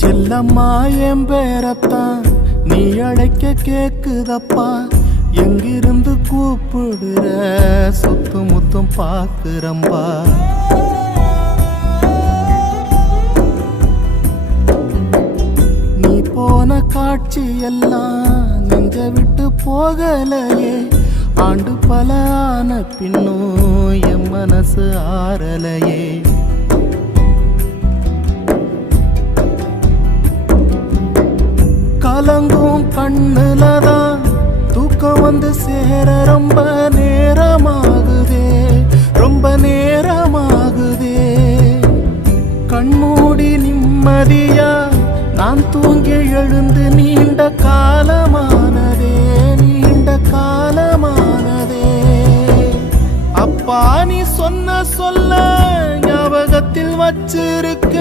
செல்லம்மா என் பேரத்தான் நீ அழைக்க கேக்குதப்பா, எங்கிருந்து கூப்பிடுற சுத்து முத்தும் பாக்குறம்பா. நீ போன காட்சி எல்லாம் நெஞ்ச விட்டு போகலையே, ஆண்டு பல ஆன பின்னும் என் மனசு ஆறலையே. கலங்கும் கண்ணுலதான் தூக்கம் வந்து சேர ரொம்ப நேரமாகுதே, ரொம்ப நேரமாகுதே. கண்மூடி நிம்மதியா நான் தூங்கி எழுந்து நீண்ட காலமானதே, நீண்ட காலமானதே. அப்பா நீ சொன்ன சொல்ல ஞாபகத்தில் வச்சிருக்க,